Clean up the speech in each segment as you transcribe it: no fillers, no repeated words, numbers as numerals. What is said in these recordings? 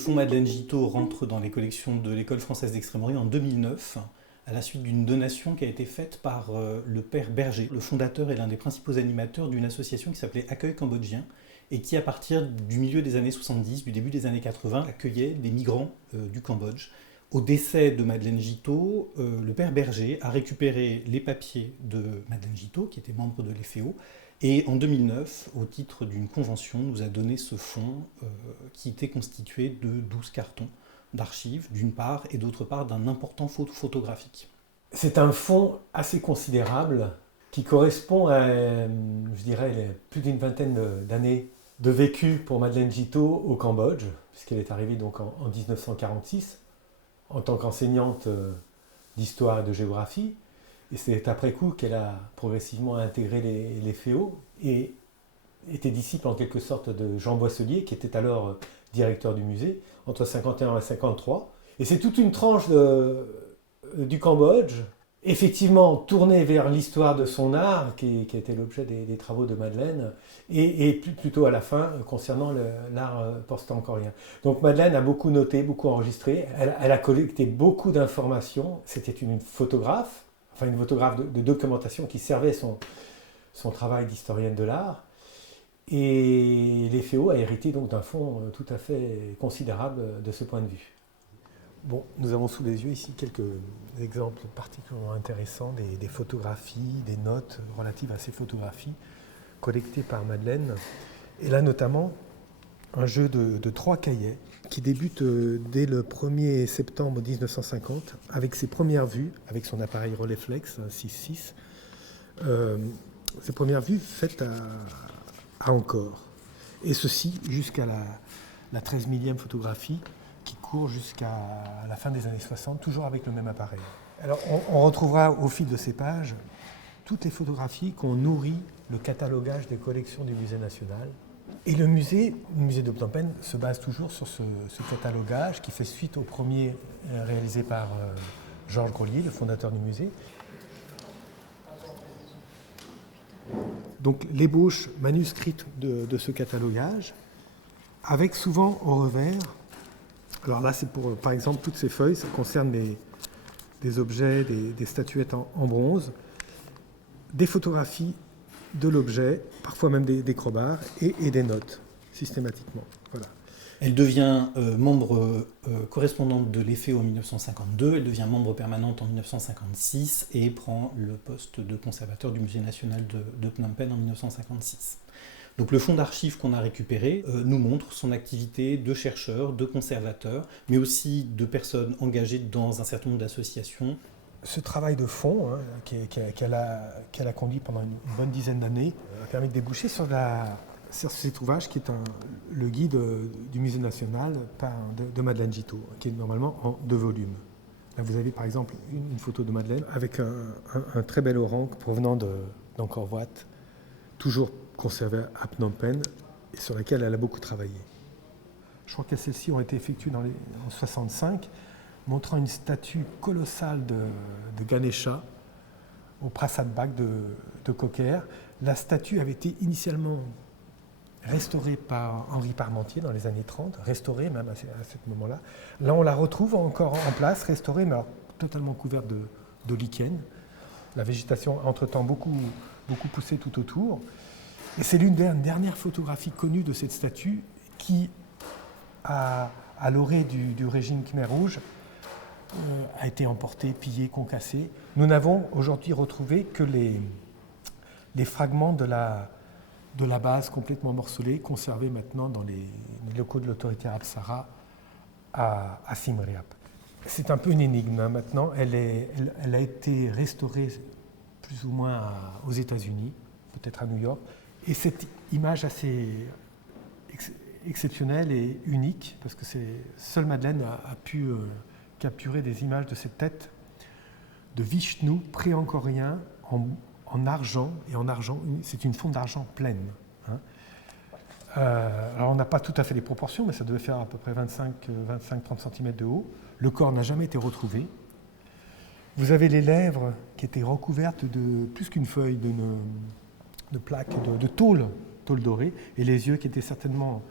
fonds Madeleine Giteau rentre dans les collections de l'École française d'Extrême-Orient en 2009, à la suite d'une donation qui a été faite par le père Berger, le fondateur et l'un des principaux animateurs d'une association qui s'appelait Accueil Cambodgien, et qui, à partir du milieu des années 70, du début des années 80, accueillait des migrants du Cambodge. Au décès de Madeleine Giteau, le père Berger a récupéré les papiers de Madeleine Giteau, qui était membre de l'EFEO, et en 2009, au titre d'une convention, nous a donné ce fonds qui était constitué de 12 cartons d'archives, d'une part, et d'autre part d'un important photographique. C'est un fonds assez considérable qui correspond à, je dirais, plus d'une vingtaine d'années de vécu pour Madeleine Giteau au Cambodge, puisqu'elle est arrivée donc en 1946 en tant qu'enseignante d'histoire et de géographie. Et c'est après coup qu'elle a progressivement intégré les FEO et était disciple en quelque sorte de Jean Boisselier, qui était alors directeur du musée, entre 51 et 53. Et c'est toute une tranche du Cambodge, effectivement tournée vers l'histoire de son art, qui a été l'objet des travaux de Madeleine, et plutôt à la fin, concernant l'art post-angkorien. Donc Madeleine a beaucoup noté, beaucoup enregistré, elle a collecté beaucoup d'informations, c'était une photographe, enfin une photographe de documentation qui servait son travail d'historienne de l'art. Et l'EFEO a hérité donc d'un fonds tout à fait considérable de ce point de vue. Bon, nous avons sous les yeux ici quelques exemples particulièrement intéressants des photographies, des notes relatives à ces photographies collectées par Madeleine. Et là notamment, un jeu de 3 cahiers qui débute dès le 1er septembre 1950 avec ses premières vues, avec son appareil Rolleiflex 6.6, ses premières vues faites à Angkor. Et ceci jusqu'à la 13 millième photographie qui court jusqu'à la fin des années 60, toujours avec le même appareil. Alors on retrouvera au fil de ces pages toutes les photographies qui ont nourri le catalogage des collections du Musée national. Et le musée de Phnom Penh se base toujours sur ce catalogage qui fait suite au premier réalisé par Georges Grolier, le fondateur du musée. Donc l'ébauche manuscrite de ce catalogage, avec souvent au revers, alors là c'est pour par exemple toutes ces feuilles, ça concerne des objets, des statuettes en bronze, des photographies de l'objet, parfois même des crobards et des notes, systématiquement. Voilà. Elle devient membre correspondante de l'EFEO en 1952, elle devient membre permanente en 1956 et prend le poste de conservateur du Musée national de Phnom Penh en 1956. Donc le fonds d'archives qu'on a récupéré nous montre son activité de chercheur, de conservateur, mais aussi de personnes engagées dans un certain nombre d'associations. Ce travail de fond qu'elle a conduit pendant une bonne dizaine d'années a permis de déboucher sur cet ouvrage qui est le guide du Musée national de Madeleine Giteau, qui est normalement en 2 volumes. Là, vous avez par exemple une photo de Madeleine avec un très bel orang provenant d'Angkor Wat, toujours conservé à Phnom Penh et sur laquelle elle a beaucoup travaillé. Je crois que celles-ci ont été effectuées en 1965, montrant une statue colossale de Ganesha au Prasad Bag de Coquerre. La statue avait été initialement restaurée par Henri Parmentier dans les années 30, restaurée même à ce moment-là. Là, on la retrouve encore en place, restaurée, mais alors totalement couverte de lichen. La végétation a entre-temps beaucoup poussé tout autour. Et c'est l'une des dernières photographies connues de cette statue qui, à l'orée du régime Khmer Rouge, a été emportée, pillée, concassée. Nous n'avons aujourd'hui retrouvé que les fragments de la base complètement morcelée, conservés maintenant dans les locaux de l'autorité Apsara à Siem Reap. C'est un peu une énigme maintenant. Elle a été restaurée plus ou moins aux États-Unis, peut-être à New York. Et cette image assez exceptionnelle et unique, parce que seule Madeleine a pu capturer des images de cette tête de Vishnu pré-angkorien en argent, et en argent, c'est une fonte d'argent pleine. Alors on n'a pas tout à fait les proportions, mais ça devait faire à peu près 25-30 cm de haut. Le corps n'a jamais été retrouvé. Vous avez les lèvres qui étaient recouvertes de plus qu'une feuille de plaques de tôle dorée, et les yeux qui étaient certainement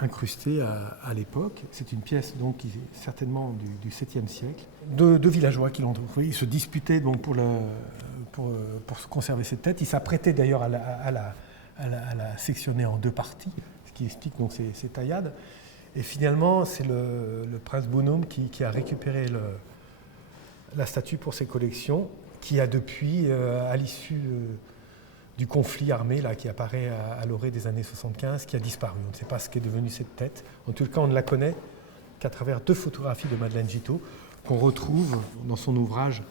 incrustée à l'époque. C'est une pièce donc, qui est certainement du 7e siècle. Deux villageois qui l'ont trouvé, ils se disputaient donc, pour conserver cette tête. Ils s'apprêtaient d'ailleurs à la sectionner en 2 parties, ce qui explique donc, ces taillades. Et finalement, c'est le prince Bonhomme qui a récupéré la statue pour ses collections, qui a depuis, à l'issue du conflit armé là, qui apparaît à l'orée des années 75, qui a disparu. On ne sait pas ce qu'est devenu cette tête. En tout cas, on ne la connaît qu'à travers 2 photographies de Madeleine Gittot qu'on retrouve dans son ouvrage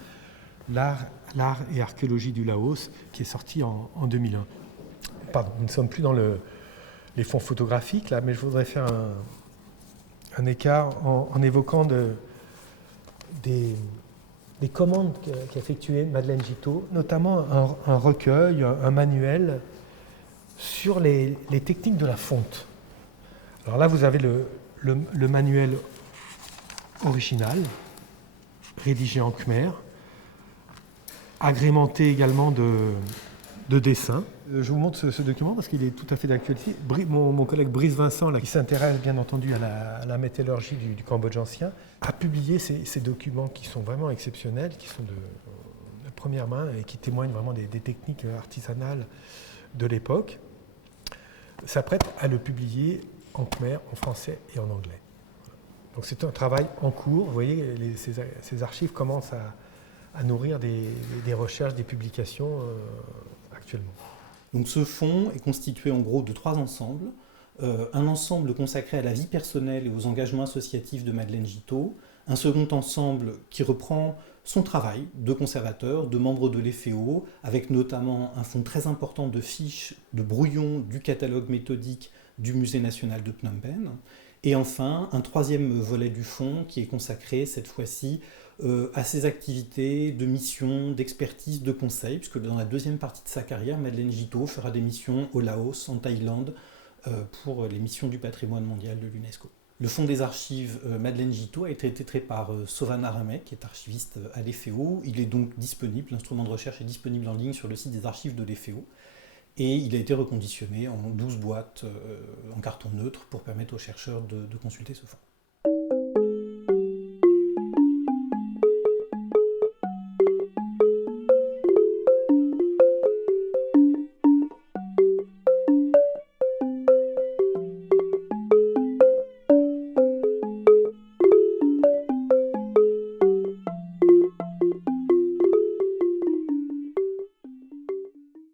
L'art et archéologie du Laos, qui est sorti en 2001. Pardon, nous ne sommes plus dans les fonds photographiques, là, mais je voudrais faire un écart en évoquant des commandes qu'effectuait Madeleine Gittot, notamment un recueil, un manuel sur les techniques de la fonte. Alors là, vous avez le manuel original, rédigé en khmer, agrémenté également de dessins. Je vous montre ce document parce qu'il est tout à fait d'actualité. Mon collègue Brice Vincent, là, qui s'intéresse bien entendu à la métallurgie du Cambodge ancien, a publié ces documents qui sont vraiment exceptionnels, qui sont de première main et qui témoignent vraiment des techniques artisanales de l'époque. S'apprête à le publier en khmer, en français et en anglais. Donc c'est un travail en cours. Vous voyez, ces archives commencent à nourrir des recherches, des publications actuellement. Donc ce fonds est constitué en gros de 3 ensembles. Un ensemble consacré à la vie personnelle et aux engagements associatifs de Madeleine Gittot. Un second ensemble qui reprend son travail de conservateur, de membre de l'EFEO, avec notamment un fonds très important de fiches, de brouillons du catalogue méthodique du Musée national de Phnom Penh. Et enfin, un 3e volet du fonds qui est consacré cette fois-ci à ses activités de mission, d'expertise, de conseil, puisque dans la 2e partie de sa carrière, Madeleine Gittot fera des missions au Laos, en Thaïlande, pour les missions du patrimoine mondial de l'UNESCO. Le fonds des archives Madeleine Gittot a été traité par Sovana Ramek, qui est archiviste à l'EFEO. Il est donc disponible, l'instrument de recherche est disponible en ligne sur le site des archives de l'EFEO. Et il a été reconditionné en 12 boîtes en carton neutre pour permettre aux chercheurs de consulter ce fonds.